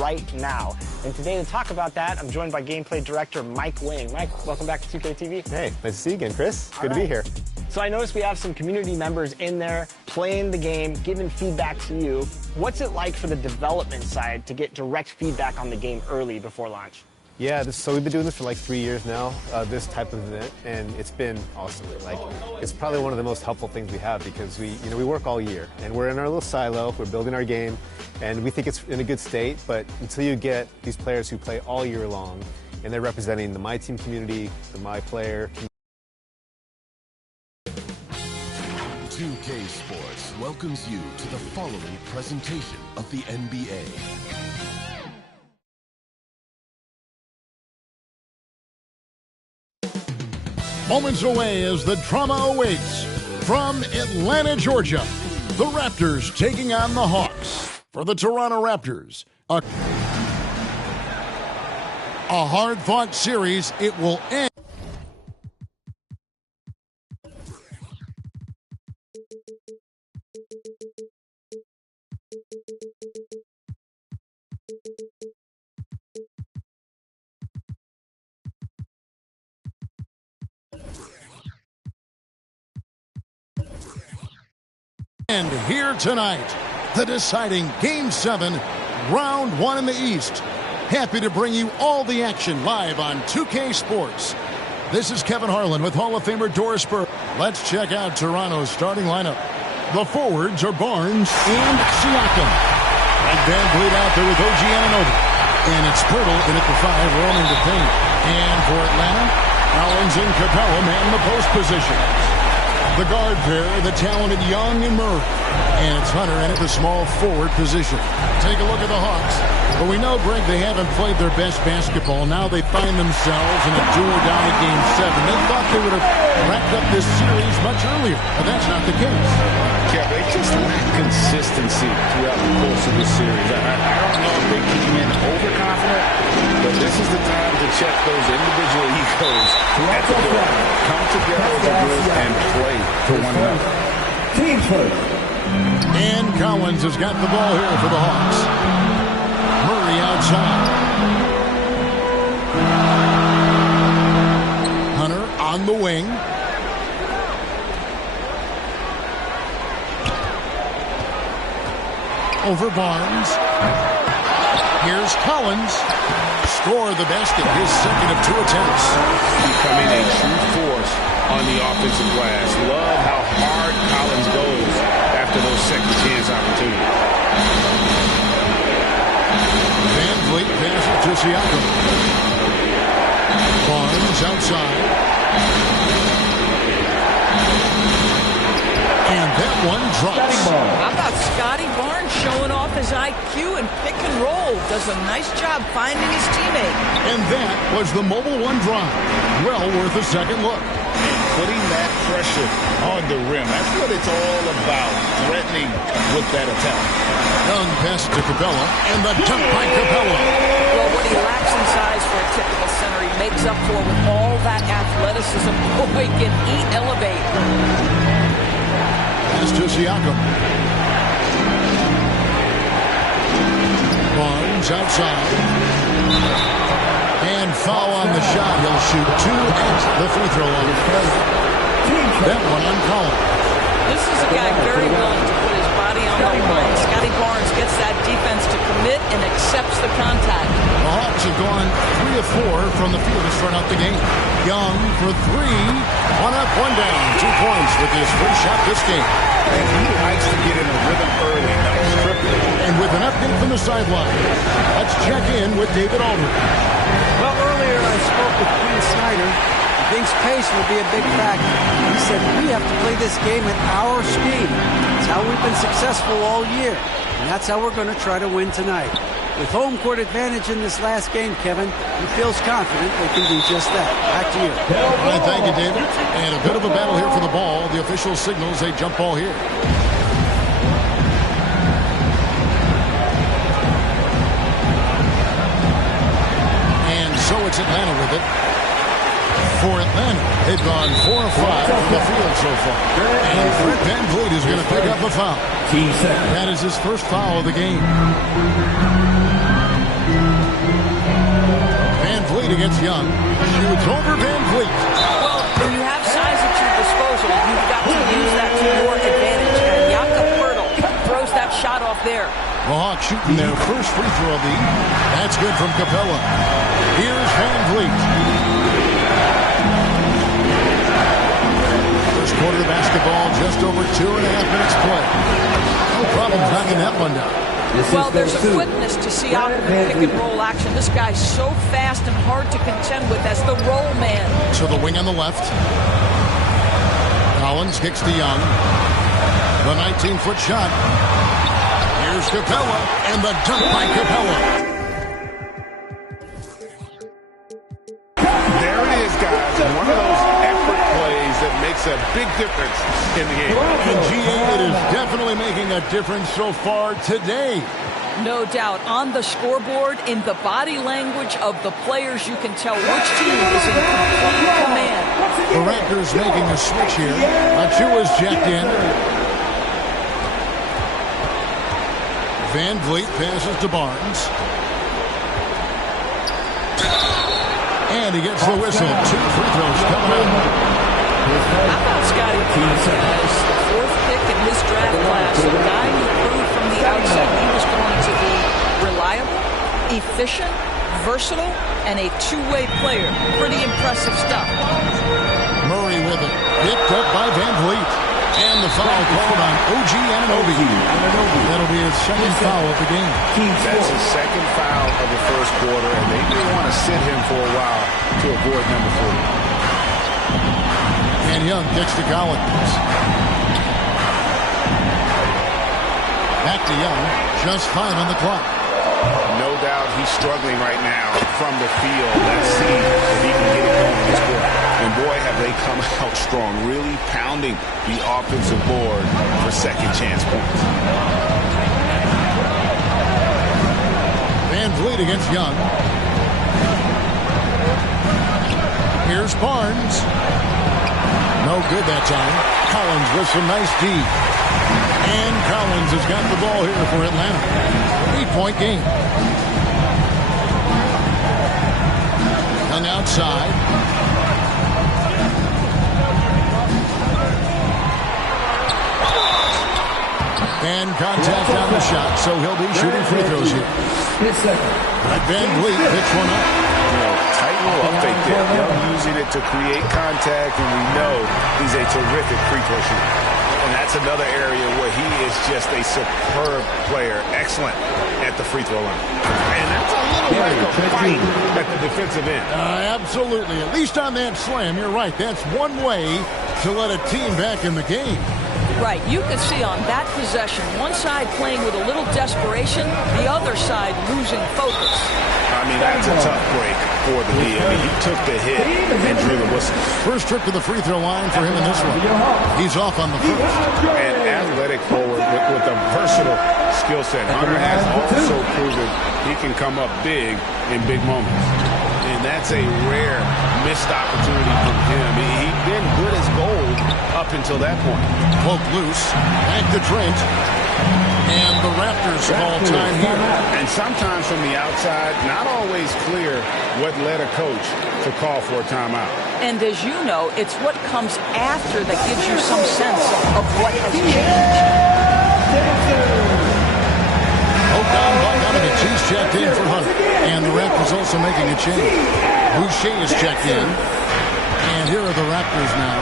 right now. And today to talk about that, I'm joined by gameplay director Mike Wing. Mike, welcome back to 2K TV. Hey, nice to see you again, Chris. Good to be here. So I noticed we have some community members in there playing the game, giving feedback to you. What's it like for the development side to get direct feedback on the game early before launch? Yeah, so we've been doing this for like 3 years now, this type of event, and it's been awesome. Like, it's probably one of the most helpful things we have because we work all year, and we're in our little silo, we're building our game, and we think it's in a good state, but until you get these players who play all year long, and they're representing the My Team community, the My Player community. 2K Sports welcomes you to the following presentation of the NBA. Moments away as the drama awaits. From Atlanta, Georgia, the Raptors taking on the Hawks. For the Toronto Raptors, a hard-fought series. It will end. And here tonight, the deciding Game 7, Round 1 in the East. Happy to bring you all the action live on 2K Sports. This is Kevin Harlan with Hall of Famer Doris Burke. Let's check out Toronto's starting lineup. The forwards are Barnes and Siakam. And Van Vliet out there with OG Anunoby. And it's Pirtle in at the 5, roaming the paint. And for Atlanta, Collins and Capella man the post position. The guard pair, the talented Young and Murray. And it's Hunter in at the small forward position. Take a look at the Hawks. But we know, Greg, they haven't played their best basketball. Now they find themselves in a do-or-die Game 7. They thought they would have wrapped up this series much earlier, but that's not the case. Yeah, they just lack consistency throughout the course of this series. I don't know if they came in overconfident, but this is the time to check those individual egos at the door. Come together as a group and play for one another. Team first. And Collins has got the ball here for the Hawks. Murray outside. Hunter on the wing. Over Barnes. Here's Collins. Score the basket, his second of 2 attempts. Becoming a true force on the offensive glass. Love how hard Collins goes after those second chance opportunities. Van Vliet passes to Siakam. Barnes outside. And that one drops. How about Scotty Barnes showing off his IQ and pick and roll? Does a nice job finding his teammate. And that was the Mobile One drive. Well worth a second look. Putting that pressure on the rim. That's what it's all about. Threatening with that attack. Young pass to Capella. And the dunk by Capella. Well, what he lacks in size for a typical center, he makes up for with all that athleticism. Boy, can he elevate. Pass to Siakam. Barnes outside. And foul on the shot. He'll shoot 2 at the free throw line. That one on Collins. This is a guy very willing to put his body on the line. Scotty Barnes gets that defense to commit and accepts the contact. The Hawks have gone 3 of 4 from the field to start out the game. Young for 3. 1 up, 1 down. 2 points with his first shot this game. And he likes to get in a rhythm early. And with an update from the sideline, let's check in with David Aldridge. Well, earlier I spoke with Quinn Snyder. He thinks pace will be a big factor. He said we have to play this game at our speed. It's how we've been successful all year. And that's how we're going to try to win tonight. With home court advantage in this last game, Kevin, he feels confident they can do just that. Back to you. All right, thank you, David. And a bit of a battle here for the ball. The official signals a jump ball here. And so it's Atlanta with it. For Atlanta, they've gone 4 of 5 from the field so far. And Fred VanVleet is going to pick up a foul. That is his first foul of the game. against Young. Shoots over Van Vliet. Well, when you have size at your disposal, you've got to use that to your advantage. And Jakob Poeltl throws that shot off there. The Hawks shooting their first free throw of the evening. That's good from Capella. Here's Van Vliet. First quarter of basketball, just over 2.5 minutes play. No problem knocking that one down. Well, there's a quickness to Siakam in pick-and-roll action. This guy's so fast and hard to contend with as the roll man. To the wing on the left. Collins kicks to Young. The 19-foot shot. Here's Capella, and the dunk by Capella. There it is, guys. One of those effort plays that makes a big difference in the game. And GA, it is definitely making a difference so far today. No doubt. On the scoreboard, in the body language of the players, you can tell which team is in complete command. The Raptors making a switch here. Achua's checked in. Van Vliet passes to Barnes. And he gets the whistle. 2 free throws coming up. How about Scotty Barnes as the 4th pick in his draft class? A guy who proved from the outset he was going to be reliable, efficient, versatile, and a two-way player. Pretty impressive stuff. Murray with it. Picked up by Van Vliet. And the foul called on OG Anunoby. That'll be his second foul of the game. That's his second foul of the first quarter, and they may want to sit him for a while to avoid number 4. And Young kicks to Collins. Back to Young. Just 5 on the clock. No doubt he's struggling right now from the field. Let's see if he can get it going this quarter. And boy, have they come out strong, really pounding the offensive board for second chance points. Van Vliet against Young. Here's Barnes. No good that time. Collins with some nice D. And Collins has got the ball here for Atlanta. 3-point game. Young outside. And contact on the shot, so he'll be shooting free throws here. Van Vliet picks one up. Tight little up fake there. Young using it to create contact, and we know he's a terrific free throw shooter. And that's another area where he is just a superb player, excellent at the free throw line. And that's a little like a fight at the defensive end. Absolutely. At least on that slam, you're right. That's one way to let a team back in the game. Right, you could see on that possession, one side playing with a little desperation, the other side losing focus. I mean, that's a tough break for the D. I mean, he took the hit and drew the whistle. First trip to the free throw line for him in this one. He's off on the first. An athletic forward with a versatile skill set. Hunter has also proven he can come up big in big moments. And that's a rare missed opportunity from him. He'd been good as gold up until that point. Poke loose. Back to Trent. And the Raptors call time here. And sometimes from the outside, not always clear what led a coach to call for a timeout. And as you know, it's what comes after that gives you some sense of what has changed. Down back out of it. He's checked in for Hunter. And the Raptors also making a change. Boucher is checked in. And here are the Raptors now.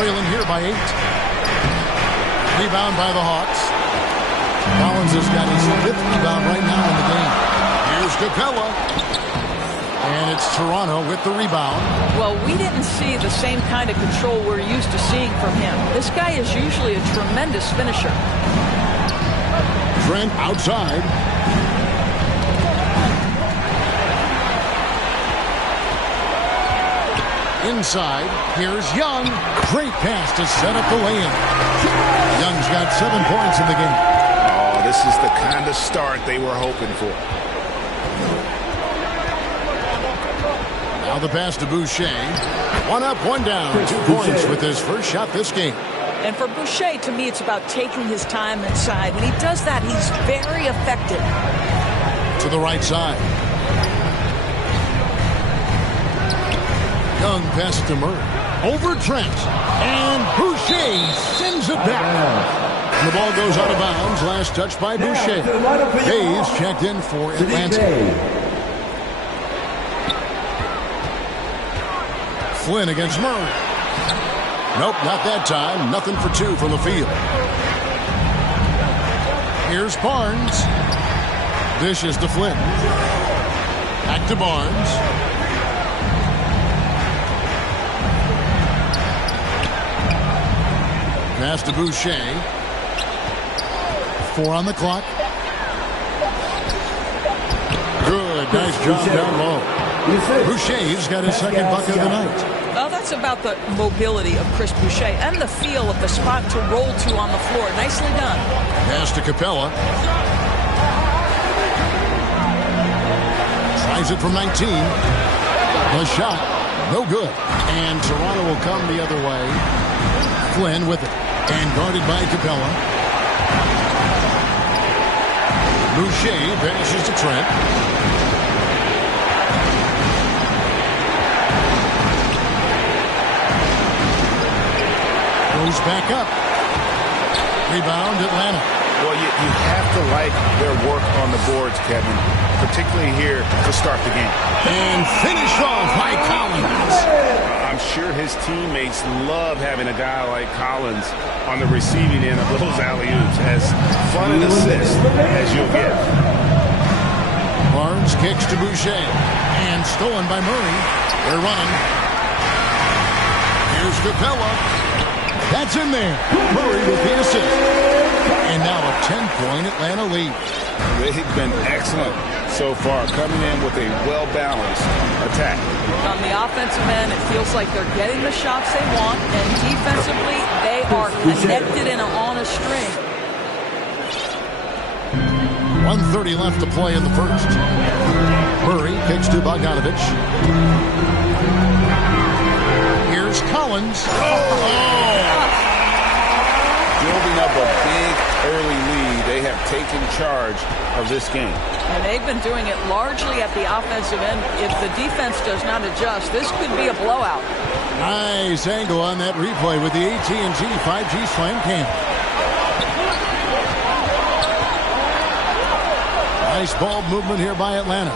Trailing here by 8. Rebound by the Hawks. Collins has got his 5th rebound right now in the game. Here's Capella. And it's Toronto with the rebound. Well, we didn't see the same kind of control we're used to seeing from him. This guy is usually a tremendous finisher. Trent outside. Inside, here's Young. Great pass to set up the lay-in. Young's got 7 points in the game. Oh, this is the kind of start they were hoping for. Now the pass to Boucher. 1 up, 1 down. 2 points with his first shot this game. And for Boucher, to me, it's about taking his time inside. When he does that, he's very effective. To the right side. Young pass to Murray. Over Trent. And Boucher sends it back. And the ball goes out of bounds. Last touch by Boucher. Hayes checked in for Atlanta. Flynn against Murray. Nope, not that time. Nothing for two from the field. Here's Barnes. Dishes to Flynn. Back to Barnes. Pass to Boucher. 4 on the clock. Good. Nice job down low. Boucher's got his second bucket of the night. Well, that's about the mobility of Chris Boucher and the feel of the spot to roll to on the floor. Nicely done. Pass to Capella. Tries it from 19. The shot. No good. And Toronto will come the other way. Flynn with it. And guarded by Capella. Boucher passes to Trent. Goes back up. Rebound Atlanta. Well, you have to like their work on the boards, Kevin, particularly here to start the game. And finished off by Collins. I'm sure his teammates love having a guy like Collins on the receiving end of those alley-oops. As fun an assist as you'll get. Barnes kicks to Boucher. And stolen by Murray. They're running. Here's Capella. That's in there. Murray with the assist. And now a 10-point Atlanta lead. They've been excellent so far, coming in with a well-balanced attack. On the offensive end, it feels like they're getting the shots they want, and defensively, they are connected and on a string. 1:30 left to play in the first. Murray kicks to Bogdanovich. Here's Collins. Building up a big early lead. They have taken charge of this game. And they've been doing it largely at the offensive end. If the defense does not adjust, this could be a blowout. Nice angle on that replay with the AT&T 5G Slam Cam. Nice ball movement here by Atlanta.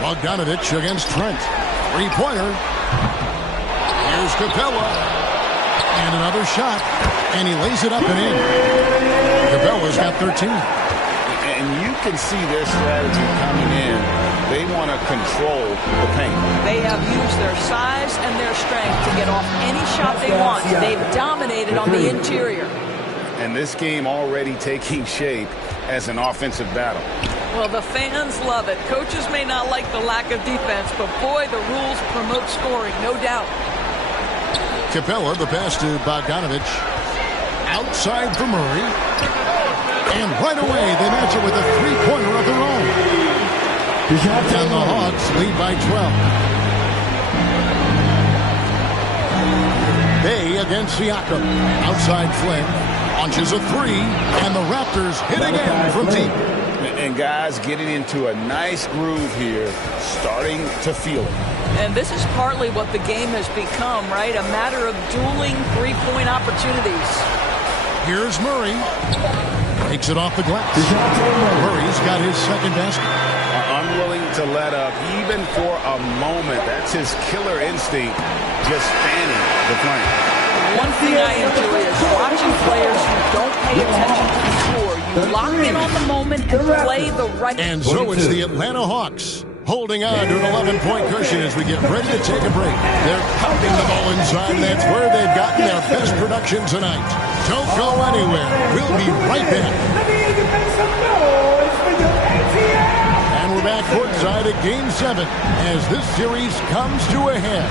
Bogdanovich against Trent. Three-pointer. Here's Capella. And another shot. And he lays it up and in. Capella's got 13. And you can see their strategy coming in. They want to control the paint. They have used their size and their strength to get off any shot they want. They've dominated on the interior. And this game already taking shape as an offensive battle. Well, the fans love it. Coaches may not like the lack of defense, but boy, the rules promote scoring, no doubt. Capella, the pass to Bogdanovich. Outside for Murray. And right away, they match it with a three-pointer of their own. And the Hawks lead by 12. Bay against Siakam. Outside Flynn. Launches a three. And the Raptors hit again from deep. And guys getting into a nice groove here, starting to feel it. And this is partly what the game has become, right? A matter of dueling three-point opportunities. Here's Murray. Takes it off the glass. Murray's got his second basket. Unwilling to let up, even for a moment. That's his killer instinct, just fanning the flame. One thing I enjoy is watching players who don't pay attention to the score. You lock in on the moment and play the right. And so it's the Atlanta Hawks holding on to an 11-point cushion as we get ready to take a break. They're pounding the ball inside, and that's where they've gotten their best production tonight. Don't go anywhere. We'll be right back. And we're back courtside at Game 7 as this series comes to a head.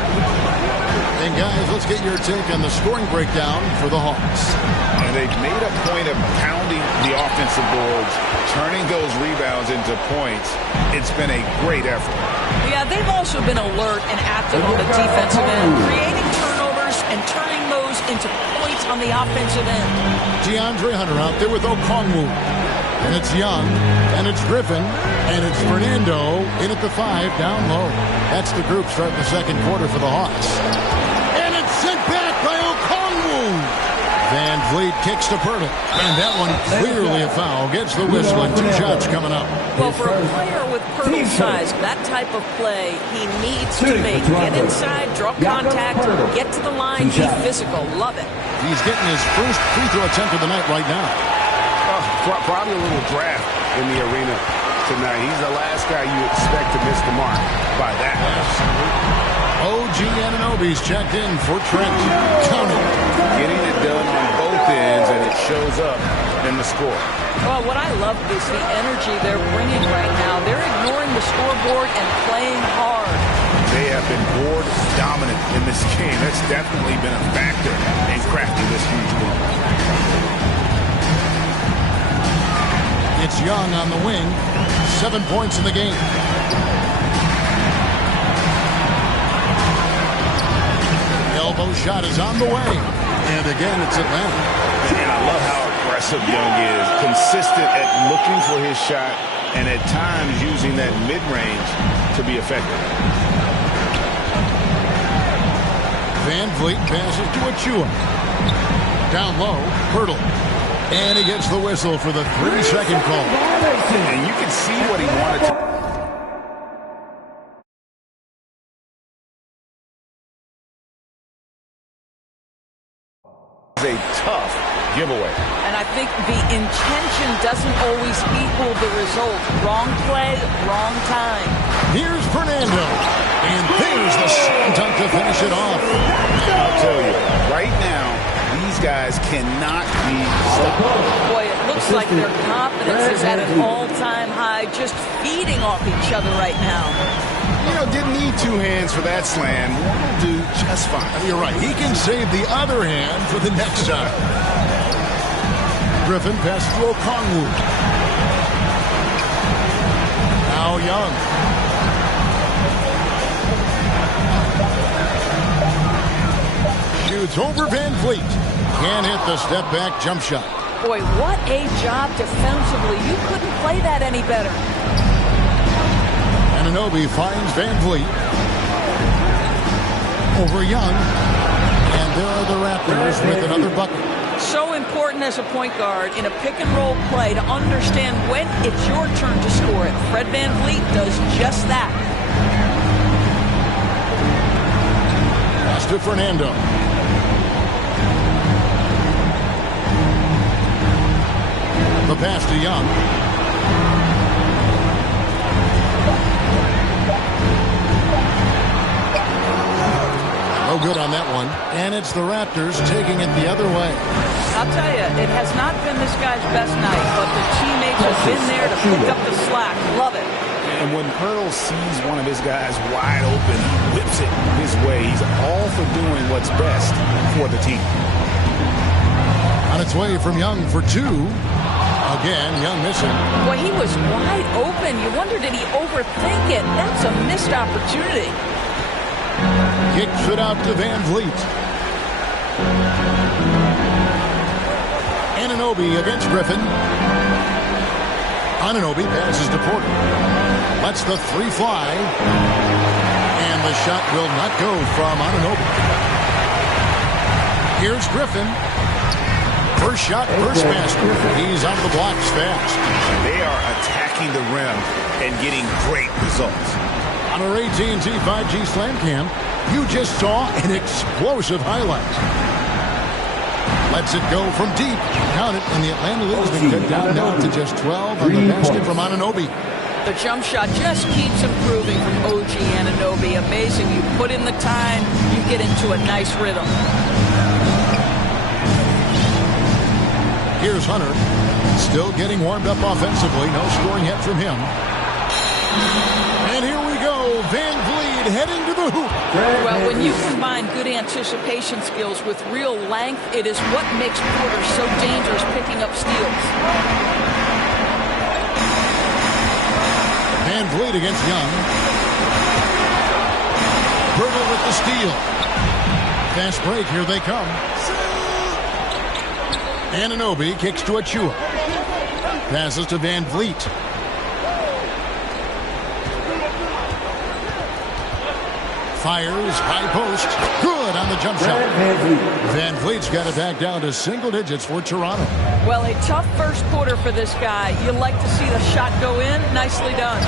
And guys, let's get your take on the scoring breakdown for the Hawks. And they've made a point of pounding the offensive boards, turning those rebounds into points. It's been a great effort. Yeah, they've also been alert and active on the defensive end, creating turnovers and turning those into points on the offensive end. DeAndre Hunter out there with Okongwu. And it's Young, and it's Griffin, and it's Fernando in at the 5 down low. That's the group starting the second quarter for the Hawks. And it's sent back by Okongwu. Van Vliet kicks to Pirtle. And that one clearly a foul. Gets the whistle and 2 shots coming up. Well, for a player with Pirtle's size, that type of play he needs to make. Get inside, draw contact, get to the line, be physical. Love it. He's getting his first free throw attempt of the night right now. Probably a little draft in the arena tonight. He's the last guy you expect to miss the mark by that. OG Anunoby's checked in for Trent. Count it. Getting it done on both ends, and it shows up in the score. Well, what I love is the energy they're bringing right now. They're ignoring the scoreboard and playing hard. They have been board dominant in this game. That's definitely been a factor in crafting this huge lead. It's Young on the wing. 7 points in the game. Elbow shot is on the way. And again, it's Atlanta. And I love how aggressive Young is. Consistent at looking for his shot and at times using that mid-range to be effective. Van Vliet passes to Achua. Down low, Pirtle. And he gets the whistle for the 3-second call. And you can see what he wanted to. A tough giveaway. And I think the intention doesn't always equal the result. Wrong play, wrong time. Here's Fernando. And there's the slam dunk to finish it off. I'll tell you, right now, these guys cannot be stopped. Boy, it looks like their confidence is at an all-time high, just feeding off each other right now. You know, didn't need 2 hands for that slam. One will do just fine. You're right. He can save the other hand for the next time. Griffin passes to Okongwu. Now Young. Shoots over Van Vliet. Can't hit the step-back jump shot. Boy, what a job defensively. You couldn't play that any better. Anunoby finds Van Vliet. Over Young. And there are the Raptors with another bucket. So important as a point guard in a pick-and-roll play to understand when it's your turn to score it. Fred Van Vliet does just that. Pass to Fernando. The pass to Young. No good on that one. And it's the Raptors taking it the other way. I'll tell you, it has not been this guy's best night, but the teammates have been there to pick up the slack. Love it. And when Pirtle sees one of his guys wide open, he whips it his way. He's all for doing what's best for the team. On its way from Young for 2. Again, Young missing. Boy, he was wide open. You wonder, did he overthink it? That's a missed opportunity. Kicks it out to Van Vliet. Anunoby against Griffin. Anunoby passes to Porter. Lets the 3 fly. And the shot will not go from Anunoby. Here's Griffin. First shot, first basket. He's out of the blocks fast. They are attacking the rim and getting great results. On our AT&T 5G Slam Cam, you just saw an explosive highlight. Lets it go from deep. Count it, and the Atlanta League's been cut down now to just 12 on the basket from Anunoby. The jump shot just keeps improving from OG Anunoby. Amazing. You put in the time, you get into a nice rhythm. Here's Hunter. Still getting warmed up offensively. No scoring yet from him. And here we go. Van Vliet heading to the hoop. Well, when you combine good anticipation skills with real length, it is what makes Porter so dangerous picking up steals. Van Vliet against Young. Pirtle with the steal. Fast break. Here they come. Anunoby kicks to Achua. Passes to Van Vliet. Fires, high post. Good on the jump shot. Van Vliet's got it back down to single digits for Toronto. Well, a tough first quarter for this guy. You like to see the shot go in. Nicely done.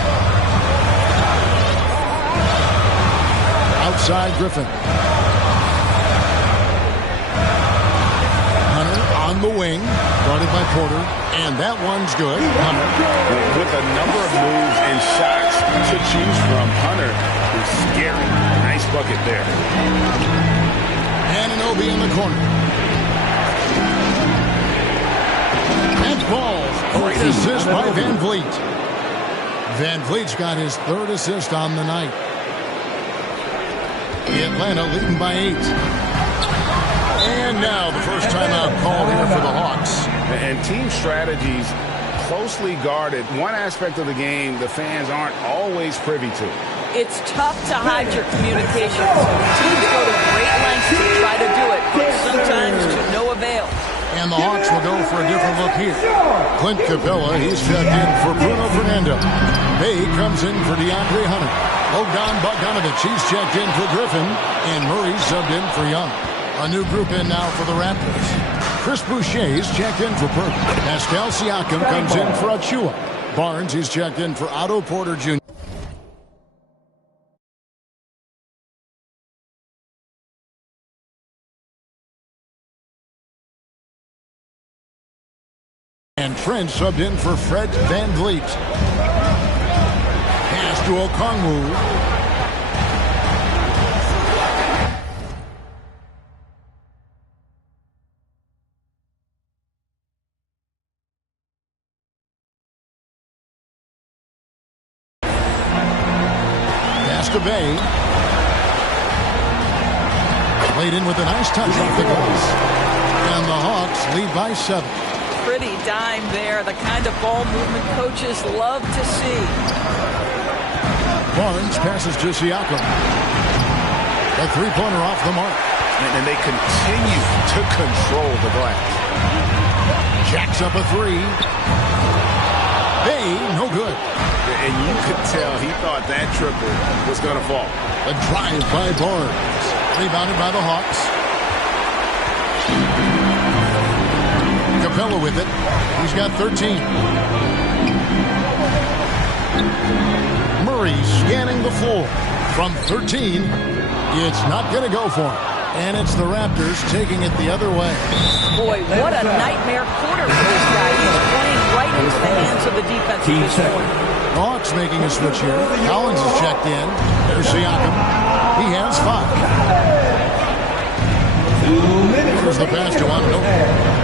Outside Griffin. Hunter on the wing. Guarded by Porter. And that one's good. Hunter. With a number of moves and shots to choose from, Hunter is scary. Nice bucket there. Anunoby in the corner. And ball. Great assist by Van Vliet. Van Vliet's got his third assist on the night. Atlanta leading by 8. And now the first timeout call here for the Hawks. And team strategies closely guarded. One aspect of the game the fans aren't always privy to. It's tough to hide your communications. Teams go to great lengths to try to do it, but sometimes to no avail. And the Hawks will go for a different look here. Clint Capella, he's checked in for Bruno Fernando. Bay comes in for DeAndre Hunter. Bogdan Bogdanovic, he's checked in for Griffin. And Murray subbed in for Young. A new group in now for the Raptors. Chris Boucher's checked in for Perk. Pascal Siakam comes in for Achua. Barnes, he's checked in for Otto Porter Jr. And Trent subbed in for Fred Van Vliet. Pass to Okongwu. Pass to Bay. Played in with a nice touch off the glass. And the Hawks lead by 7. Pretty dime there, the kind of ball movement coaches love to see. Barnes passes to Siakam. A three-pointer off the mark. And they continue to control the glass. Jacks up a three. Bay, no good. And you could tell he thought that triple was going to fall. A drive by Barnes. Rebounded by the Hawks. Capella with it. He's got 13. Murray scanning the floor. From 13, it's not going to go for him. And it's the Raptors taking it the other way. Boy, what a nightmare quarter for this guy. He's playing right into the hands of the defense at this point. Hawks making a switch here. Collins is checked in. There's Siakam. He has 5. Here's the pass to Anunoby.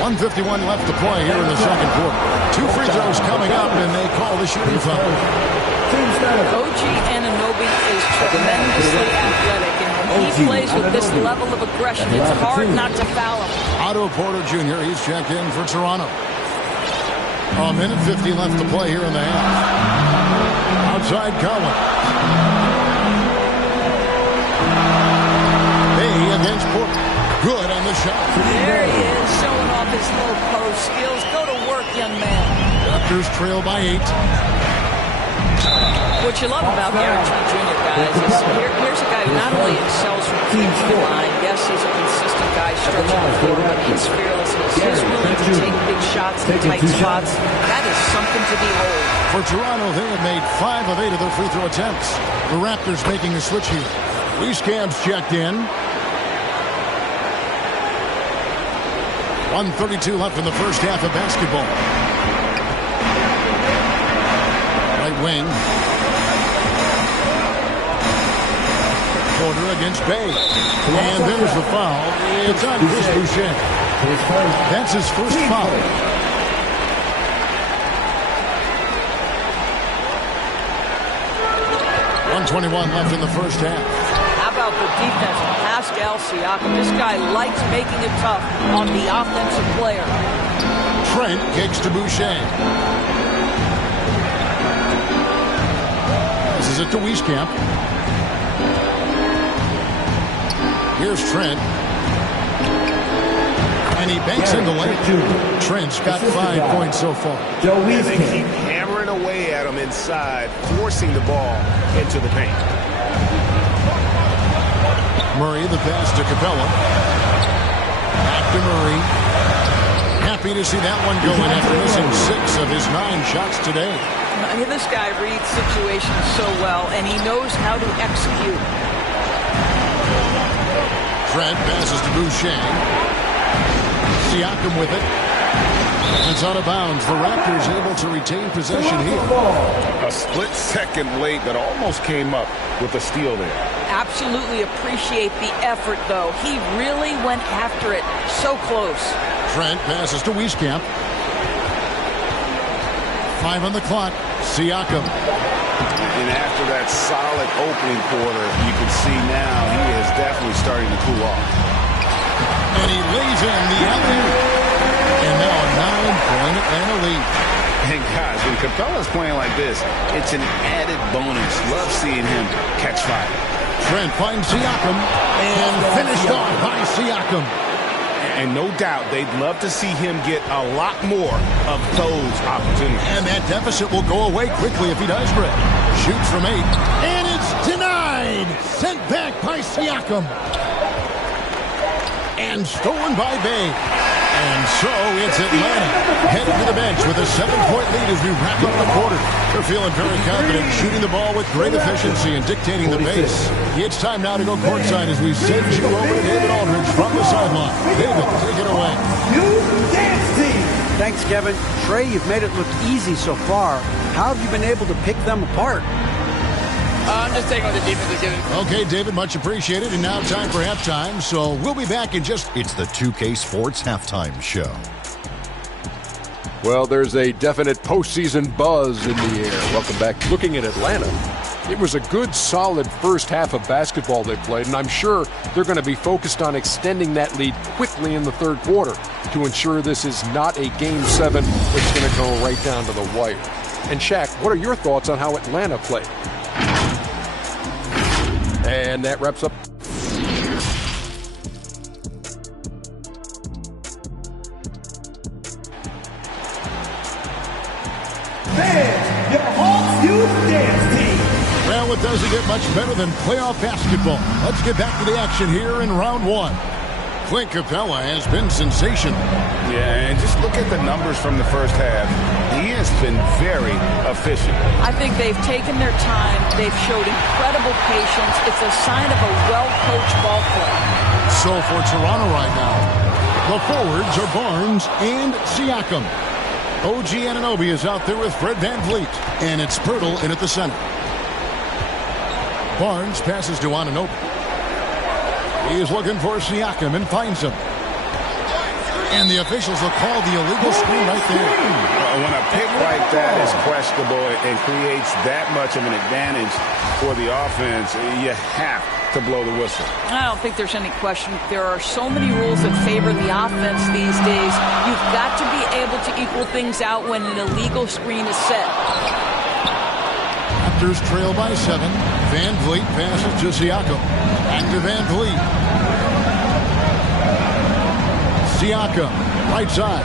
1:51 left to play here in the second quarter. 2 free throws coming up, and they call the shooting foul. OG Anunoby is tremendously athletic, and when he plays with this level of aggression, it's hard not to foul him. Otto Porter Jr., he's checked in for Toronto. 1:50 left to play here in the half. Outside Collins. Bay against Porter. Good on the shot. There he is, showing off his low post skills. Go to work, young man. Raptors trail by 8. What you love about Gary Trent Jr., guys, is here's a guy who not only excels from the three-point line, yes, he's a consistent guy stretching the floor, but his fearlessness, his willing to take big shots in tight spots, that is something to behold. For Toronto, they have made 5 of 8 of their free throw attempts. The Raptors making a switch here. Wiescamp's checked in. 1:32 left in the first half of basketball. Right wing. Porter against Bay. And there's the foul. It's on Chris Boucher. That's his first foul. 1:21 left in the first half. How about the defense? Pascal Siakam. This guy likes making it tough on the offensive player. Trent kicks to Boucher. This is it to Wieskamp. Here's Trent. And he banks into lane. Trent's got 5 points so far. And they keep hammering away at him inside, forcing the ball into the paint. Murray, the pass to Capella. Back to Murray. Happy to see that one going after missing 6 of his 9 shots today. This guy reads situations so well, and he knows how to execute. Trent passes to Boucher. Siakam with it. It's out of bounds. The Raptors able to retain possession here. A split second late, but almost came up with a steal there. Absolutely appreciate the effort, though. He really went after it. So close. Trent passes to Wieskamp. 5 on the clock. Siakam. And after that solid opening quarter, you can see now he is definitely starting to cool off. And he lays in the alley-oop. And now a 9-point Atlanta lead. And guys, when Capella's playing like this, it's an added bonus. Love seeing him catch fire. Trent finds Siakam and finished off by Siakam. And no doubt they'd love to see him get a lot more of those opportunities. And that deficit will go away quickly if he does, Greg. Shoots from 8. And it's denied. Sent back by Siakam. And stolen by Bay. And so it's Atlanta headed to the bench with a 7-point lead as we wrap up the quarter. They're feeling very confident, shooting the ball with great efficiency and dictating the pace. It's time now to go courtside as we send you over to David Aldridge from the sideline. David, take it away. Thanks, Kevin. Trey, you've made it look easy so far. How have you been able to pick them apart? I'm just taking what the defense is giving. Okay, David, much appreciated. And now time for halftime, so we'll be back in just... It's the 2K Sports Halftime Show. Well, there's a definite postseason buzz in the air. Welcome back. Looking at Atlanta, it was a good, solid first half of basketball they played, and I'm sure they're going to be focused on extending that lead quickly in the third quarter to ensure this is not a Game 7 that's going to go right down to the wire. And Shaq, what are your thoughts on how Atlanta played? And that wraps up. Well, it doesn't get much better than playoff basketball. Let's get back to the action here in round 1. Clint Capella has been sensational. Yeah, and just look at the numbers from the first half. He has been very efficient. I think they've taken their time. They've showed incredible patience. It's a sign of a well-coached ball club. So for Toronto right now, the forwards are Barnes and Siakam. OG Anunoby is out there with Fred VanVleet, and it's Pirtle in at the center. Barnes passes to Anunoby. He is looking for Siakam and finds him. And the officials will call the illegal screen right there. When a pick like that is questionable and creates that much of an advantage for the offense, you have to blow the whistle. I don't think there's any question. There are so many rules that favor the offense these days. You've got to be able to equal things out when an illegal screen is set. Raptors trail by 7. VanVleet passes to Siakam. Back to VanVleet. Siakam, right side.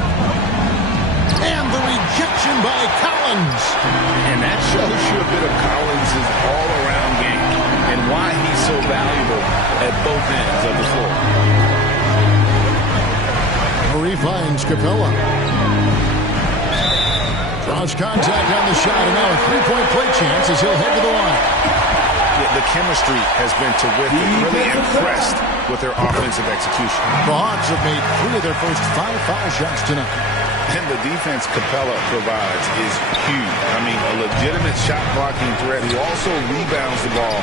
And the rejection by Collins. And that shows you a bit of Collins' all-around game and why he's so valuable at both ends of the floor. Murray finds Capella. Draws contact on the shot, and now a 3-point play chance as he'll head to the line. The chemistry has been terrific. Really impressed with their offensive execution. The Hawks have made 3 of their first 5 foul shots tonight. And the defense Capella provides is huge. I mean, a legitimate shot blocking threat who also rebounds the ball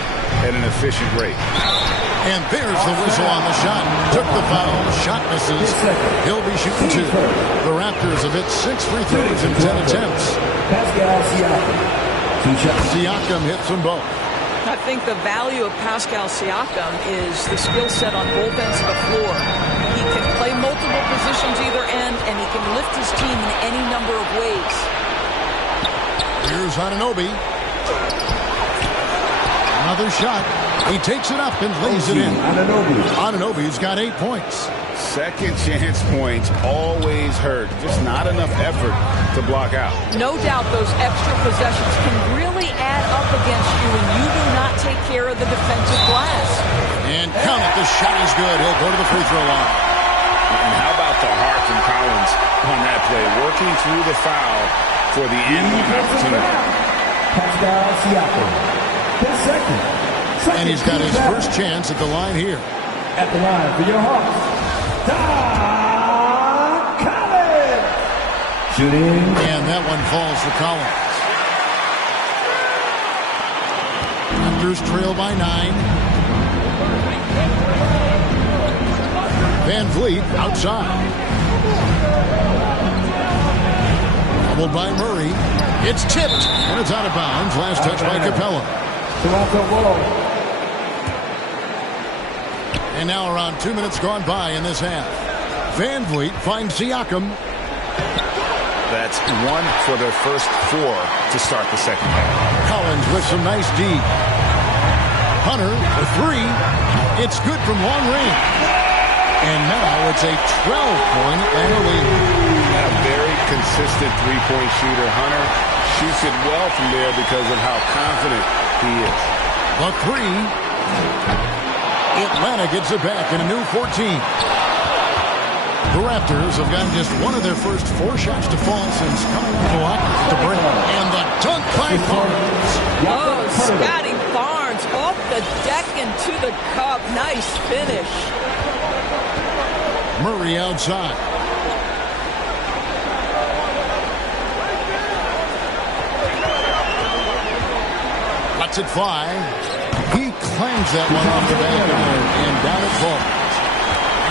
at an efficient rate. And there's the whistle on the shot. Took the foul. Shot misses. He'll be shooting 2. The Raptors have hit 6 free throws in 10 attempts. Siakam hits them both. I think the value of Pascal Siakam is the skill set on both ends of the floor. He can play multiple positions either end, and he can lift his team in any number of ways. Here's Anunoby. Another shot. He takes it up and lays it in. Anunoby's got 8 points. Second chance points always hurt. Just not enough effort to block out. No doubt those extra possessions can really add up against you when you do not take care of the defensive glass. And count it. The shot is good. He'll go to the free throw line. And how about the heart from Collins on that play? Working through the foul for the end-one opportunity. And he's got his first chance at the line here. At the line for your Hawks, Collins. Shooting. And that one falls for Collins. Raptors trail by 9. Van Vliet outside. Doubled by Murray. It's tipped, and it's out of bounds. Last touch by Capella. And now around 2 minutes gone by in this half. Van Vliet finds Siakam. That's 1 for their first 4 to start the second half. Collins with some nice D. Hunter, a 3. It's good from long range. And now it's a 12-point Atlanta lead. A very consistent three-point shooter. Hunter shoots it well from there because of how confident he is. A 3. Atlanta gets it back in a new 14. The Raptors have gotten just one of their first 4 shots to fall since coming off the locker to break. And the dunk by Barnes. Oh, Scotty Barnes off the deck into the cup. Nice finish. Murray outside. Lets it fly. He clangs that one off the back and down it falls.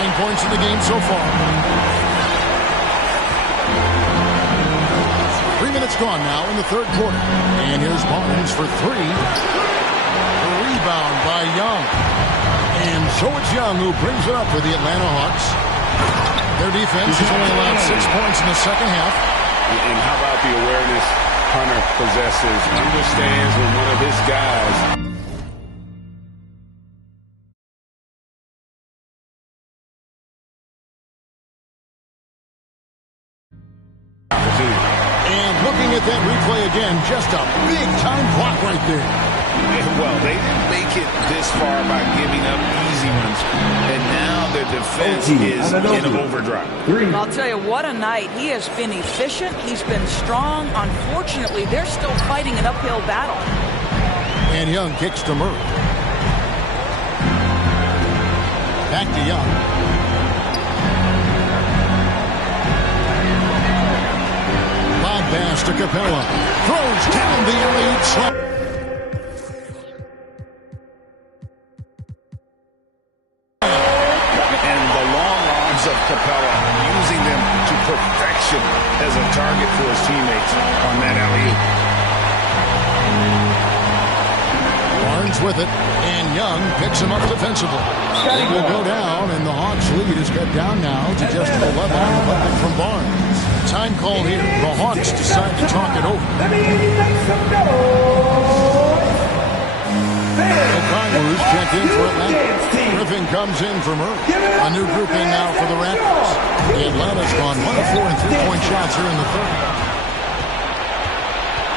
9 points in the game so far. 3 minutes gone now in the third quarter. And here's Barnes for 3. A rebound by Young. And so it's Young who brings it up for the Atlanta Hawks. Their defense has only allowed 6 points in the second half. And how about the awareness Hunter possesses? Understands when one of his guys... And looking at that replay again, just a big-time block right there. Well, they didn't make it this far by giving up easy ones, and now their defense is in overdrive. I'll tell you, what a night. He has been efficient. He's been strong. Unfortunately, they're still fighting an uphill battle. And Young kicks to Murray. Back to Young. Pass to Capella. Throws down the alley-oop slap. And the long arms of Capella, using them to perfection as a target for his teammates on that alley-oop. Barnes with it, and Young picks him up defensively. It will go down, and the Hawks' lead is cut down now to just 11 on the bucket from Barnes. Time call here. The Hawks decide to talk it over. Let me hear you make some noise. The Conquerors check in for Atlanta. Griffin comes in for Murray. A new group in now for the Raptors. Atlanta's gone 1 of 4 in 3-point shots here in the third.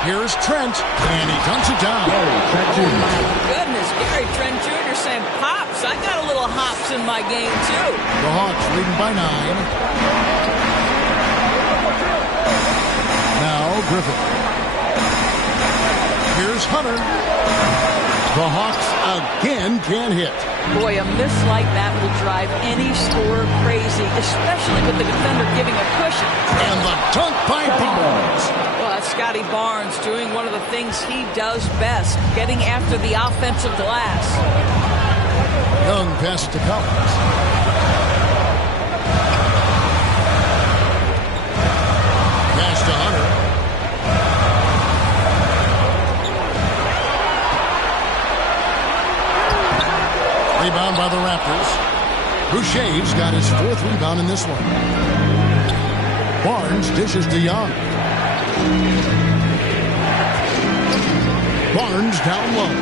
Here's Trent, and he dunks it down. Oh, my goodness. Gary Trent Jr. saying, Pops, I got a little hops in my game, too. The Hawks leading by 9. Now Griffin. Here's Hunter. The Hawks again can't hit. Boy, a miss like that will drive any scorer crazy, especially with the defender giving a cushion. And the dunk by Barnes. Well, that's Scotty Barnes doing one of the things he does best, getting after the offensive glass. Young passes to Collins. Pass to Hunter. Rebound by the Raptors. Boucher's got his 4th rebound in this one. Barnes dishes to Young. Barnes down low.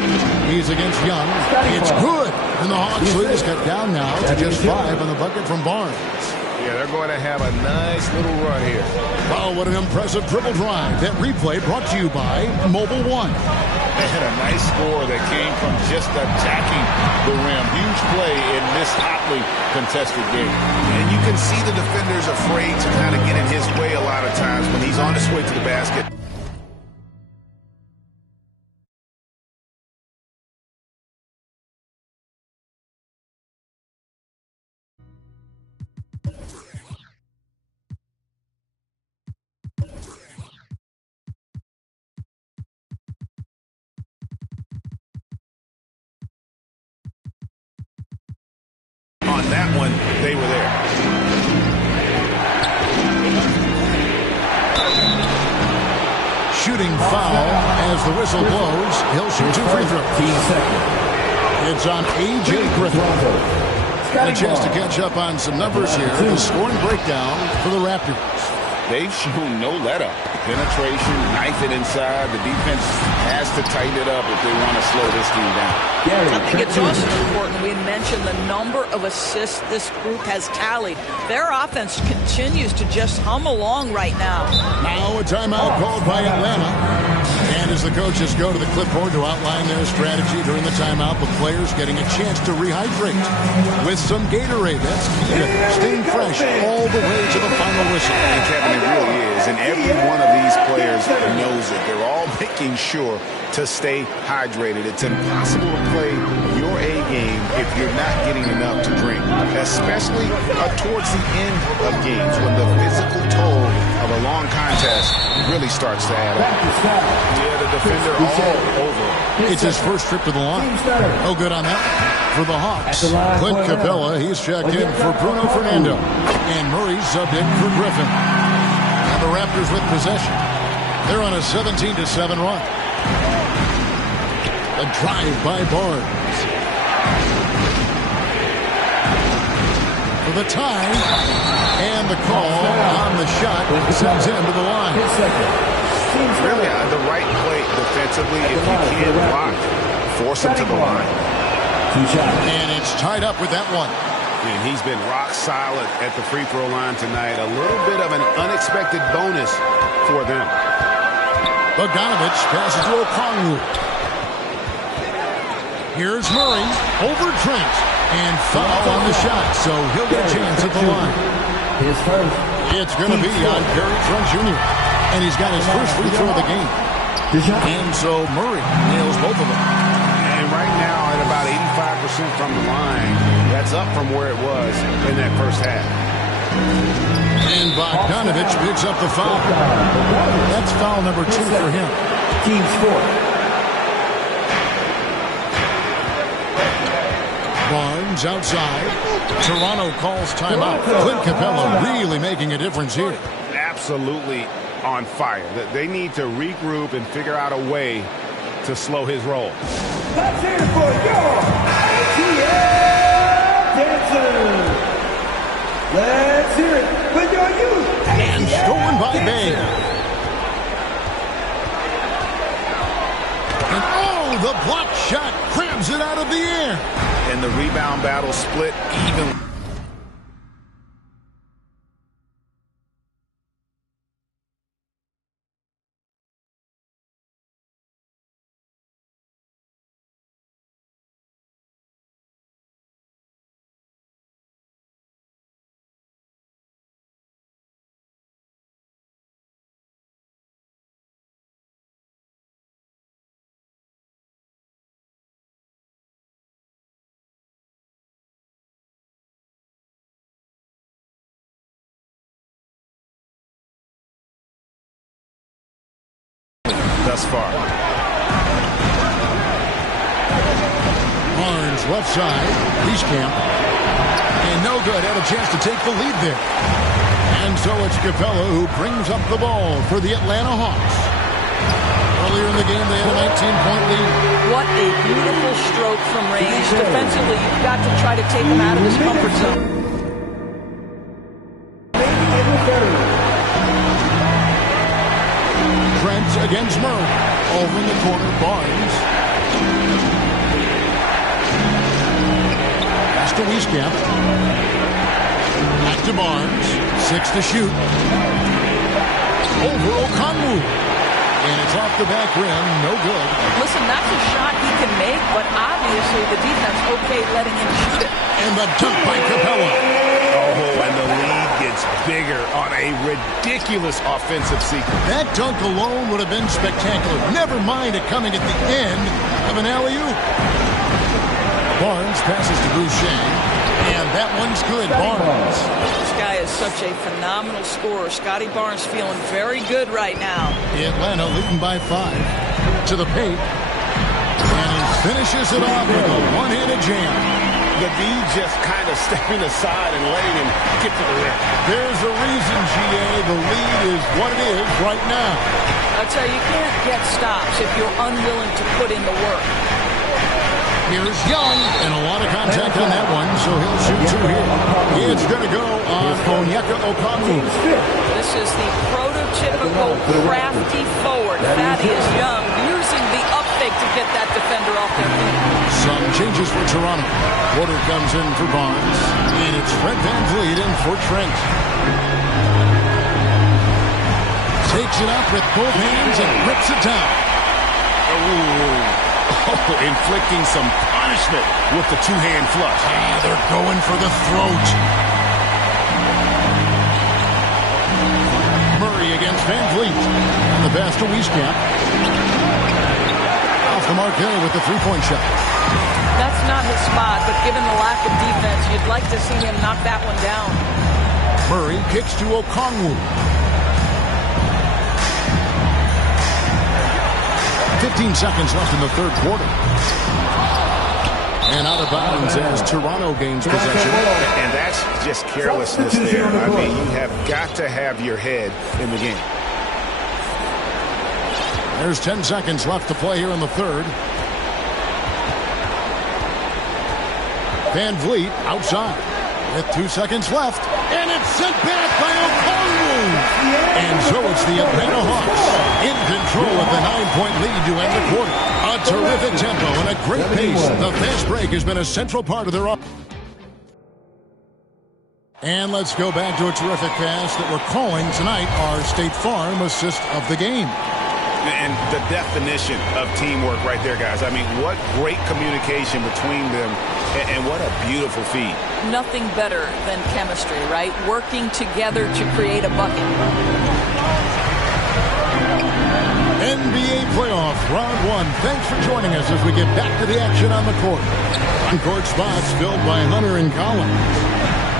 He's against Young. It's good. And the Hawks lead is cut down now to just 5 on the bucket from Barnes. Yeah, they're going to have a nice little run here. Wow, what an impressive dribble drive. That replay brought to you by Mobile One. They had a nice score that came from just attacking the rim. Huge play in this hotly contested game. And you can see the defenders afraid to kind of get in his way a lot of times when he's on his way to the basket. On that one, they were there. Shooting foul as the whistle blows. He'll shoot 2 free throws. It's on A.J. Griffin. And a chance to catch up on some numbers here. The scoring breakdown for the Raptors. They've shown no let-up. Penetration, knife it inside. The defense has to tighten it up if they want to slow this team down. I think it's also important we mention the number of assists this group has tallied. Their offense continues to just hum along right now. Now a timeout called by Atlanta. And as the coaches go to the clipboard to outline their strategy during the timeout, the players getting a chance to rehydrate with some Gatorade. That's key to staying fresh all the way to the final whistle. And Kevin, it really is. And every one of these players knows it. They're all making sure to stay hydrated. It's impossible to play your A game if you're not getting enough to drink, especially towards the end of games when the physical toll of a long contest really starts to add up. Yeah, the defender all over. It's his first trip to the line. No good on that for the Hawks. Clint Capella, he's checked in for Bruno Fernando. And Murray's subbed in for Griffin. And the Raptors with possession. They're on a 17-7 run. A drive by Barnes. For the tie. And the call on the shot sends him to the line. Really the right play defensively. If you can't block, force him to the line. And it's tied up with that one. And he's been rock solid at the free throw line tonight. A little bit of an unexpected bonus for them. Bogdanovich passes to Okongwu. Here's Murray over Trent. And foul on the shot, so he'll get a chance at the line. It's going to be on Gary Trent Jr. And he's got his first free throw of the game. And so Murray nails both of them. And right now at about 85% from the line, that's up from where it was in that first half. And Bogdanovich picks up the foul. That's foul number 2 for him. Team score. Barnes outside. Toronto calls timeout. Clint Capella really making a difference here. Absolutely on fire. They need to regroup and figure out a way to slow his roll. Let's hear it for your ATL dancers. Let's hear it with your youth. And stolen by Bay. And oh, the block shot grabs it out of the air. And the rebound battle split evenly. Thus far. Barnes left side. Wieskamp. And no good. Had a chance to take the lead there. And so it's Capella who brings up the ball for the Atlanta Hawks. Earlier in the game, they had a 19-point lead. What a beautiful stroke from range. Defensively, you've got to try to take him out of his comfort zone. Trent against Murray. Over in the corner, Barnes. to Wieskamp. Back to Barnes. 6 to shoot. Over Okongwu. And it's off the back rim. No good. Listen, that's a shot he can make, but obviously the defense okay letting him shoot it. And the dunk by Capella. Oh, and the lead gets bigger on a ridiculous offensive sequence. That dunk alone would have been spectacular. Never mind it coming at the end of an alley-oop. Barnes passes to Boucher. And that one's good. Barnes. This guy is such a phenomenal scorer. Scotty Barnes feeling very good right now. Atlanta leading by 5. To the paint. And he finishes it off with a one-handed jam. The D just kind of stepping aside and letting him get to the rim. There's a reason, GA. The lead is what it is right now. I tell you, you can't get stops if you're unwilling to put in the work. Here's Young, and a lot of contact on that one, so he'll shoot 2 here. It's going to go on Onyeka Okongwu. This is the prototypical crafty forward, Thaddeus Young, using the up fake to get that defender off their feet. Some changes for Toronto. Porter comes in for Barnes, and it's Fred VanVleet in for Trent. Takes it up with both hands and rips it down. Inflicting some punishment with the two-hand flush. They're going for the throat. Murray against VanVleet. The pass to Wieskamp. Off the mark there with the three-point shot. That's not his spot, but given the lack of defense, you'd like to see him knock that one down. Murray kicks to Okongwu. 15 seconds left in the third quarter. And out of bounds as Toronto gains possession. And that's just carelessness there. I mean, you have got to have your head in the game. There's 10 seconds left to play here in the third. VanVleet outside with 2 seconds left. And it's sent back by Okongwu. And so it's the Atlanta Hawks in control of the 9-point lead to end the quarter. A terrific tempo and a great pace. The fast break has been a central part of their offense. And let's go back to a terrific pass that we're calling tonight our State Farm assist of the game. And the definition of teamwork right there, guys. I mean, what great communication between them, and what a beautiful feed. Nothing better than chemistry, right? Working together to create a bucket. NBA playoff round 1. Thanks for joining us as we get back to the action on the court. On-court spots filled by Hunter and Collins.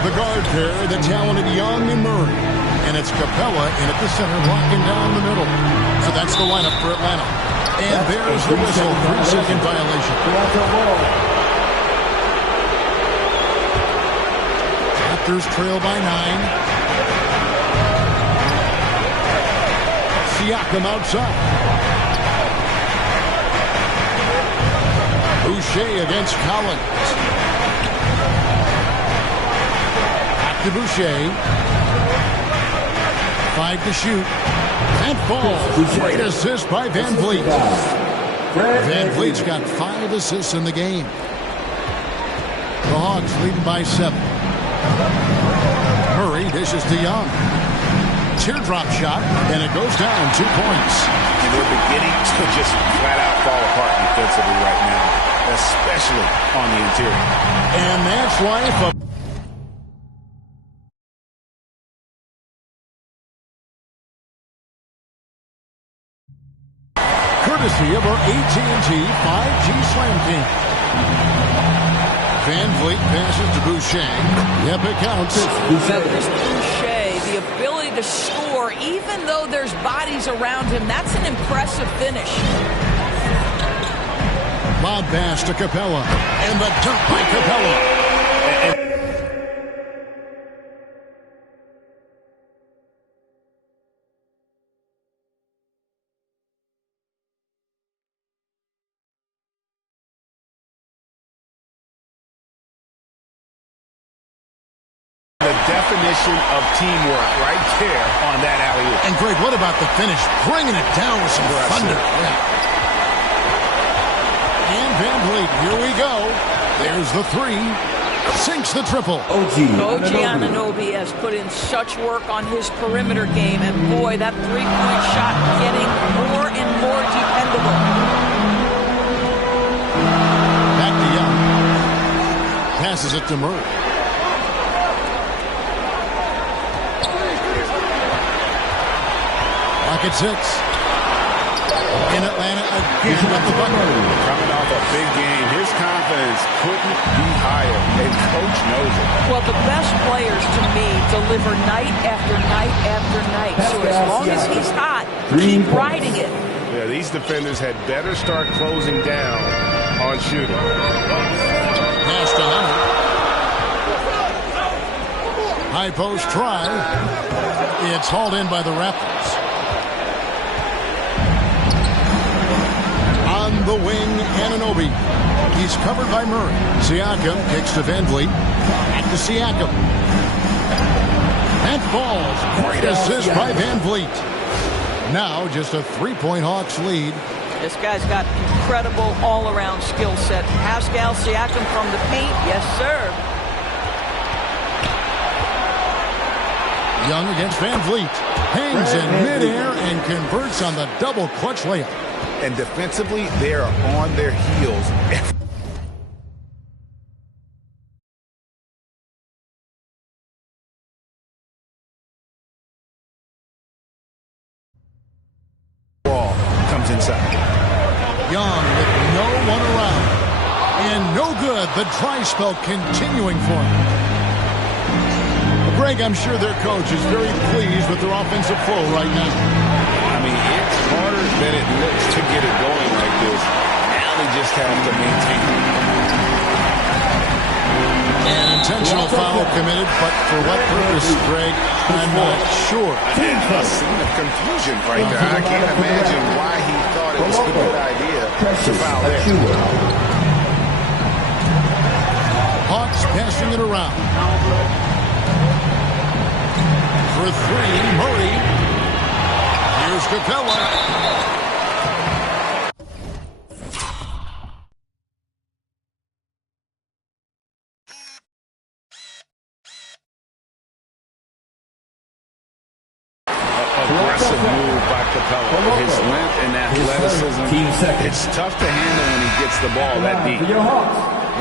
The guard pair, the talented Young and Murray. And it's Capella in at the center, locking down the middle. So that's the lineup for Atlanta. And there's the whistle, 3-second violation. Raptors trail by 9. Siakam outside. Boucher against Collins. Back to Boucher. 5 to shoot. And falls. Great assist by VanVleet. VanVleet's got 5 assists in the game. The Hawks leading by 7. Murray dishes to Young. Teardrop shot, and it goes down 2 points. And they're beginning to just flat out fall apart defensively right now, especially on the interior. And that's life. Courtesy of our AT&T 5G Slam King. VanVleet passes to Boucher. Yep, it counts. Boucher, the ability to score, even though there's bodies around him, that's an impressive finish. Lob pass to Capella. And the dunk by Capella. Definition of teamwork right there on that alley-oop. And Greg, what about the finish? Bringing it down with some thunder. Yeah. And VanVleet, here we go. There's the 3. Sinks the triple. OG Anunoby has put in such work on his perimeter game, and boy, that three-point shot getting more and more dependable. Back to Young. Passes it to Murray. Rocket 6. In Atlanta again with the bucket. Coming off a big game, his confidence couldn't be higher, and coach knows it. Well, the best players, to me, deliver night after night after night. So as long as he's hot, keep riding it. Yeah, these defenders had better start closing down on shooting. Pass to Hunter. High post try. It's hauled in by the Raptors. On the wing, Anunoby. He's covered by Murray. Siakam kicks to Van Vliet. Back to Siakam. That falls. Great assist by Van Vliet. Now just a three-point Hawks lead. This guy's got incredible all-around skill set. Pascal Siakam from the paint. Yes, sir. Young against Van Vliet. Hangs in midair and converts on the double clutch layup. And defensively, they are on their heels. Ball comes inside. Young with no one around. And no good. The dry spell continuing for him. Greg, I'm sure their coach is very pleased with their offensive flow right now. I mean, it's harder than it looks to get it going like this. Now they just have to maintain it. An intentional foul committed, but for what purpose, Greg? I'm not sure. A scene of confusion right there. I can't imagine why he thought it was a good idea to foul there. Hawks passing it around. For three, Murray. Here's Capella. Aggressive move by Capella. His length and athleticism. It's tough to handle when he gets the ball that deep.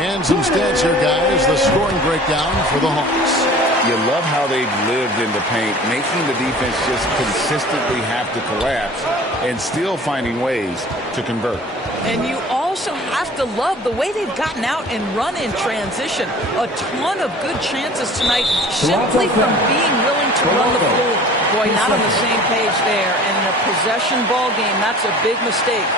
And some stats here, guys. The scoring breakdown for the Hawks. You love how they've lived in the paint, making the defense just consistently have to collapse and still finding ways to convert. And you also have to love the way they've gotten out and run in transition. A ton of good chances tonight simply from being willing to run the floor. Boy, not on the same page there. And in a possession ball game, that's a big mistake.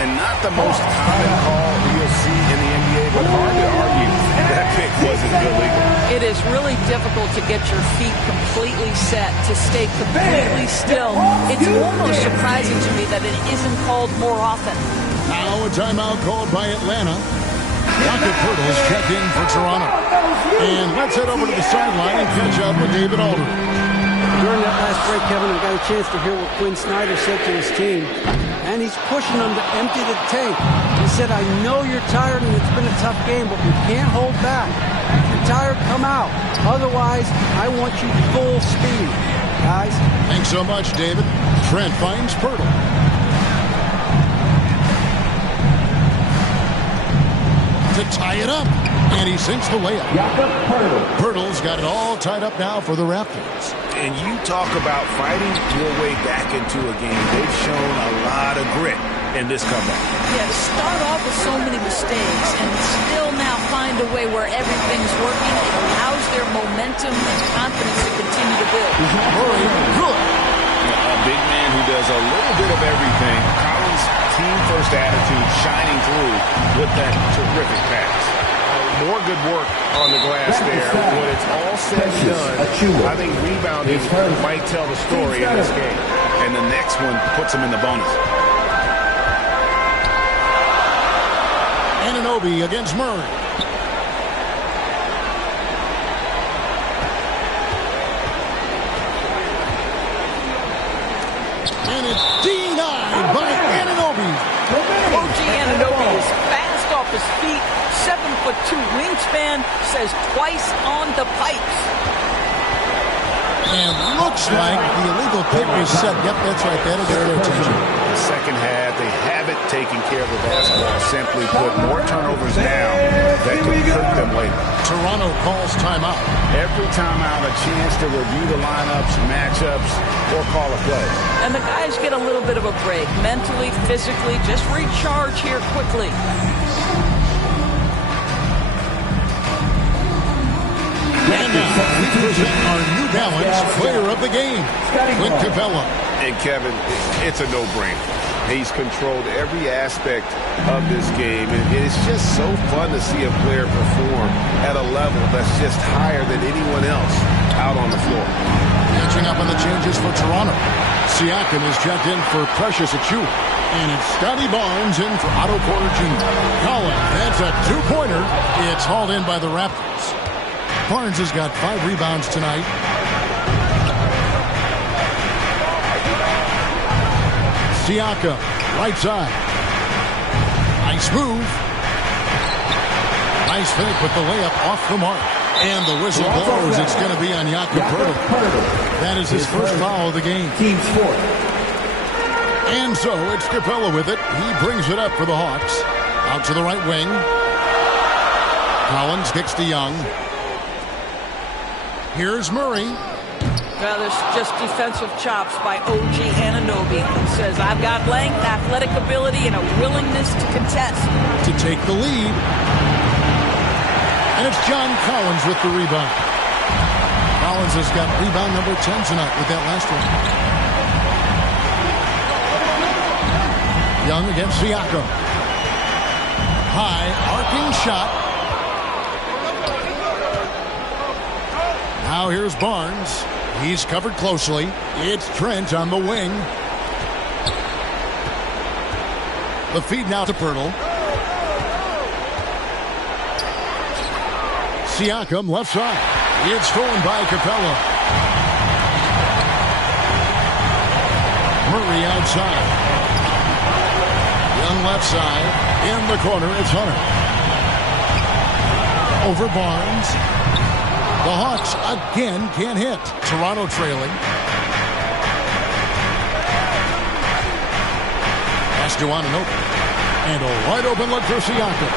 And not the most common call you'll see in the NBA, but hard to argue that pick wasn't illegal. It is really difficult to get your feet completely set, to stay completely still. It's almost surprising to me that it isn't called more often. Now a timeout called by Atlanta. Rocket Pirtles check in for Toronto. And let's head over to the sideline and catch up with David Aldridge. During that last break, Kevin, I got a chance to hear what Quinn Snyder said to his team. And he's pushing them to empty the tank. He said, I know you're tired and it's been a tough game, but we can't hold back. If you're tired, come out. Otherwise, I want you full speed, guys. Thanks so much, David. Trent finds Pirtle. To tie it up. And he sinks the layup. Pirtle's got it all tied up now for the Raptors. And you talk about fighting your way back into a game. They've shown a lot of grit in this comeback. Yeah, to start off with so many mistakes and still now find a way where everything's working, it allows their momentum and confidence to continue to build. Murray, good. A big man who does a little bit of everything. Collins' team-first attitude shining through with that terrific pass. More good work on the glass there. When it's all said and done, I think rebounding might tell the story in this game. And the next one puts him in the bonus. Anunoby against Murray. And it's denied by Anunoby. OG Anunoby is fast off off his feet. 7'2" wingspan, says twice on the pipes. And looks like the illegal kick was set. Yep, that's right. That'll get their attention. The second half, they haven't taken care of the basketball. Simply put, more turnovers now that could hurt them later. Toronto calls timeout. Every timeout, a chance to review the lineups, matchups, or call a play. And the guys get a little bit of a break. Mentally, physically, just recharge here quickly. And now, we present our New Balance Player of the Game, Clint Capella. And Kevin, it's a no-brainer. He's controlled every aspect of this game, and it's just so fun to see a player perform at a level that's just higher than anyone else out on the floor. Catching up on the changes for Toronto. Siakam is checked in for Precious Achiuwa. And it's Scotty Barnes in for Otto Porter Jr. Collins, that's a two-pointer. It's hauled in by the Raptors. Barnes has got 5 rebounds tonight. Siakam, right side. Nice move. Nice fake, but the layup off the mark. And the whistle blows. It's going to be on Jakob Poeltl. That is his first foul of the game. Team's fourth. And so it's Capella with it. He brings it up for the Hawks. Out to the right wing. Collins kicks to Young. Here's Murray. Well, there's just defensive chops by OG Anunoby. He says, I've got length, athletic ability, and a willingness to contest. To take the lead. And it's John Collins with the rebound. Collins has got rebound number 10 tonight with that last one. Young against Siakam. High, arcing shot. Now here's Barnes. He's covered closely. It's Trent on the wing. The feed now to Poeltl. Siakam left side. It's stolen by Capella. Murray outside. Young left side. In the corner, it's Hunter. Over Barnes. The Hawks again can't hit. Toronto trailing. Pass to Anunoby. And a wide open look for Siakam.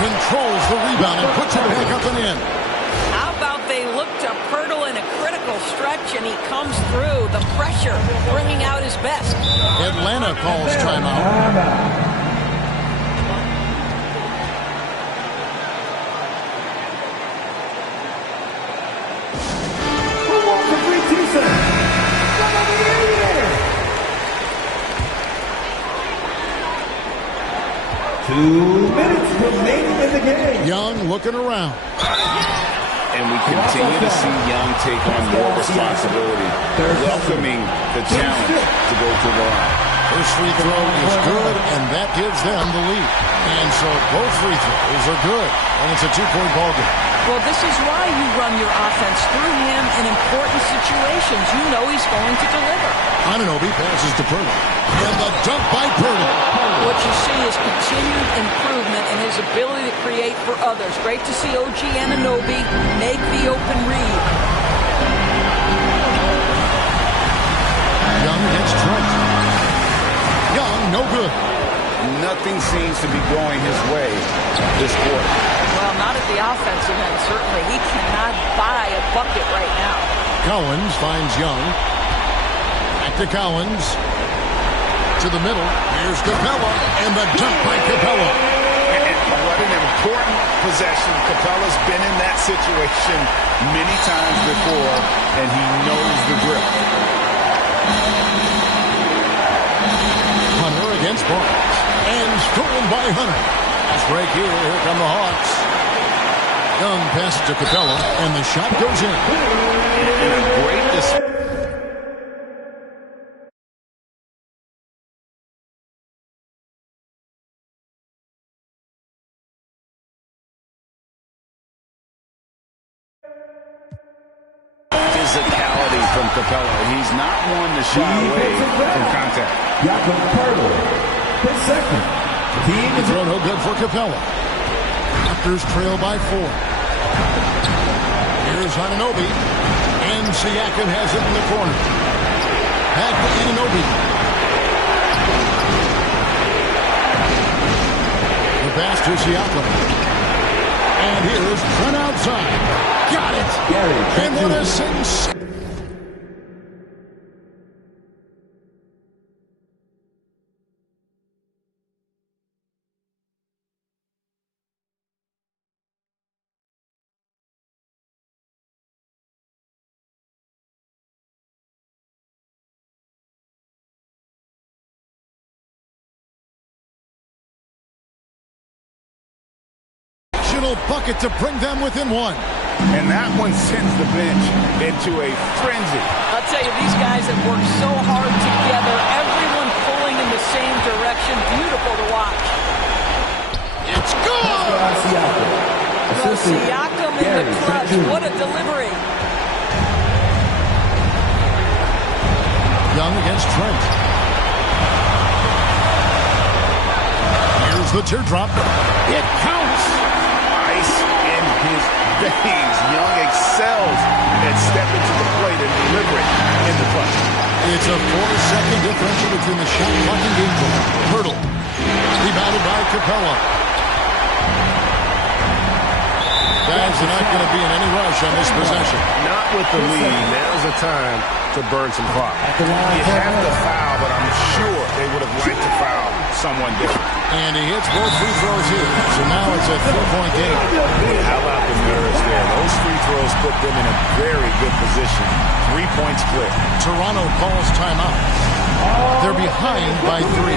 Controls the rebound and puts it back up and in. How about they look to Poeltl in a critical stretch and he comes through. The pressure bringing out his best. Atlanta calls timeout. Remaining in the game. Young looking around. And we continue to see Young take on more responsibility, welcoming the challenge to go to the line. First free throw is good, and that gives them the lead. And so both free throws are good, and it's a 2-point ball game. Well, this is why you run your offense through him in important situations. You know he's going to deliver. Anunoby passes to Poeltl. And the dunk by Poeltl. What you see is continued improvement in his ability to create for others. Great to see OG Anunoby make the open read. Young against Trent. Young, no good. Nothing seems to be going his way this quarter. Well, not at the offensive end, certainly. He cannot buy a bucket right now. Collins finds Young. Back to Collins. To the middle. Here's Capella. And the dunk by Capella. And what an important possession. Capella's been in that situation many times before, and he knows the drill. Hunter against Barnes. And stolen by Hunter. Fast break here. Here come the Hawks. Young passes to Capella, and the shot goes in. And a great display. Physicality from Capella. He's not one to shy away from contact. Jakob Poeltl, his second. The throw no good for Capella. Raptors trail by 4. Here's Anunoby. And Siakam has it in the corner. Back to Anunoby. The pass to Siakam. And here's Trent outside. Got it. And what a sensation. Bucket to bring them within 1. And that one sends the bench into a frenzy. I'll tell you, these guys have worked so hard together, everyone pulling in the same direction. Beautiful to watch. It's good! Siakam in the clutch. What a delivery. Young against Trent. Here's the teardrop. It counts! In his days, Young excels at stepping to the plate and delivering in the clutch. It's a 4-second differential between the shot clock and game clock. Hurdle. Rebounded by Capella. Guys are not going to be in any rush on this possession. Not with the lead. Now's the time to burn some clock. You have to foul, but I'm sure they would have liked to foul someone different. And he hits both free throws here. So now it's a 3-point game. Hey, how about the nerves there? Those free throws put them in a very good position. 3-point split. Toronto calls timeout. They're behind by 3.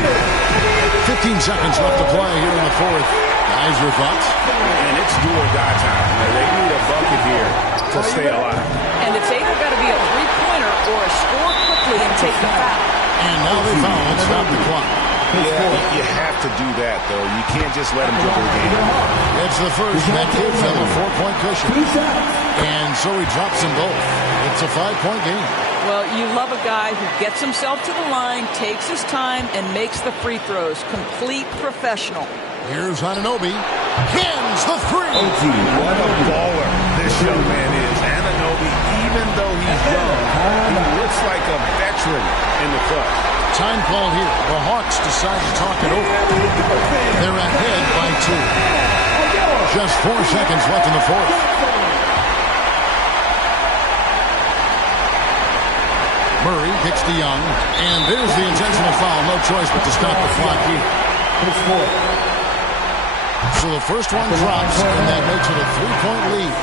15 seconds left to play here in the 4th. Guys, your thoughts? And it's do or die time. They need a bucket here to stay alive. And it's either got to be a three-pointer or a score quickly and take the foul. And now they foul and stop the clock. Yeah, you have to do that, though. You can't just let them dribble the game. It's the first, and that gives them a 4-point cushion. And so he drops them both. It's a 5-point game. Well, you love a guy who gets himself to the line, takes his time, and makes the free throws. Complete professional. Here's Anunoby. Hands the 3. What a baller this young man is. Anunoby, even though he's young, he looks like a veteran in the clutch. Time called here. The Hawks decide to talk it over. They're ahead by 2. Just 4 seconds left in the 4th. Murray kicks to Young. And there's the intentional foul. No choice but to stop the clock here. So the first one drops, and that makes it a 3-point lead.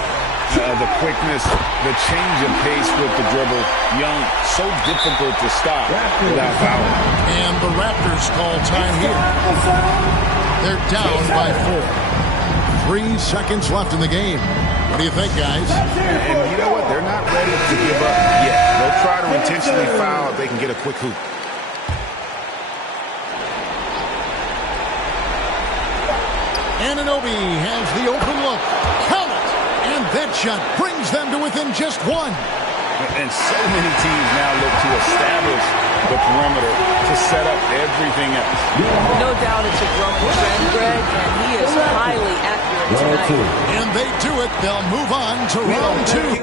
The quickness, the change of pace with the dribble. Young, so difficult to stop without fouling. And the Raptors call time here. They're down by 4. 3 seconds left in the game. What do you think, guys? And you know what? They're not ready to give up yet. They'll try to intentionally foul if they can get a quick hoop. Anunoby has the open look. Count it! And that shot brings them to within just 1. And so many teams now look to establish the perimeter to set up everything else. No doubt it's a growing trend, Greg, and he is highly accurate tonight. And they do it. They'll move on to round 2.